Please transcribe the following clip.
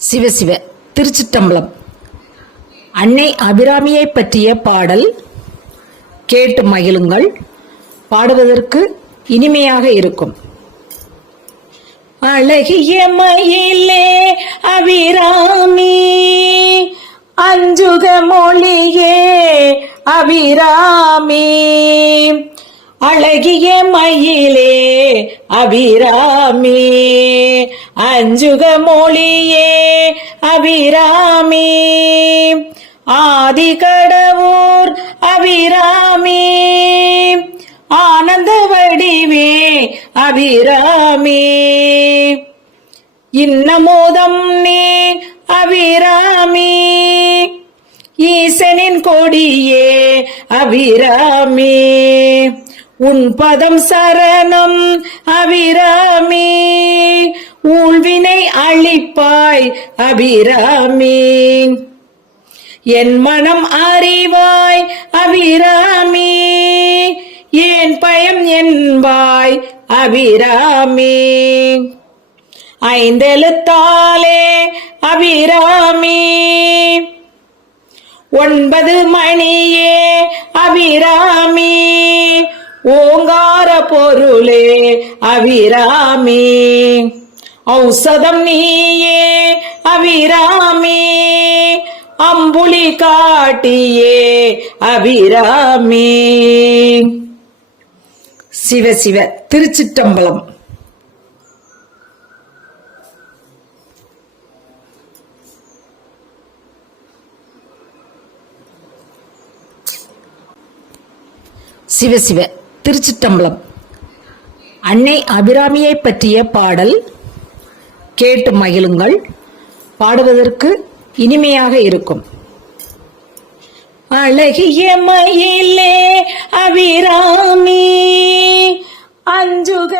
சிவசிவ திருச்சிற்றம்பலம். அன்னை அபிராமியை பற்றிய பாடல் கேட்டு மகிழுங்கள். பாடுவதற்கு இனிமையாக இருக்கும். அழகிய மயிலே அபிராமி, அஞ்சுக மொழியே அபிராமி. அழகிய மயிலே அபிராமி, அஞ்சுக மொழியே அபிராமி. ஆதி கடவுர் அபிராமி, ஆனந்த வடிவே அபிராமி. இன்னமோதம் நீ அபிராமி, ஈசனின் கொடியே அபிராமி. உன் பதம் சரணம் அபிராமி, ஊழ்வினை அழிப்பாய் அபிராமி. என் மனம் அறிவாய் அபிராமி, ஏன் பயம் என்பாய் அபிராமி. ஐந்தெழுத்தாலே அபிராமி, 9 மணியே அபிராமி. ஓங்கார பொருளே அபிராமி, ஔஷதம் நீயே அபிராமி. அம்புலி காட்டியே அபிராமி. சிவசிவ திருச்சிற்றம்பலம். சிவசிவ திருச்சிற்றம்பலம். அன்னை அபிராமியை பற்றிய பாடல் கேட்டு மகிழுங்கள். பாடுவதற்கு இனிமையாக இருக்கும். அழகிய மயிலே அபிராமி, அஞ்சுக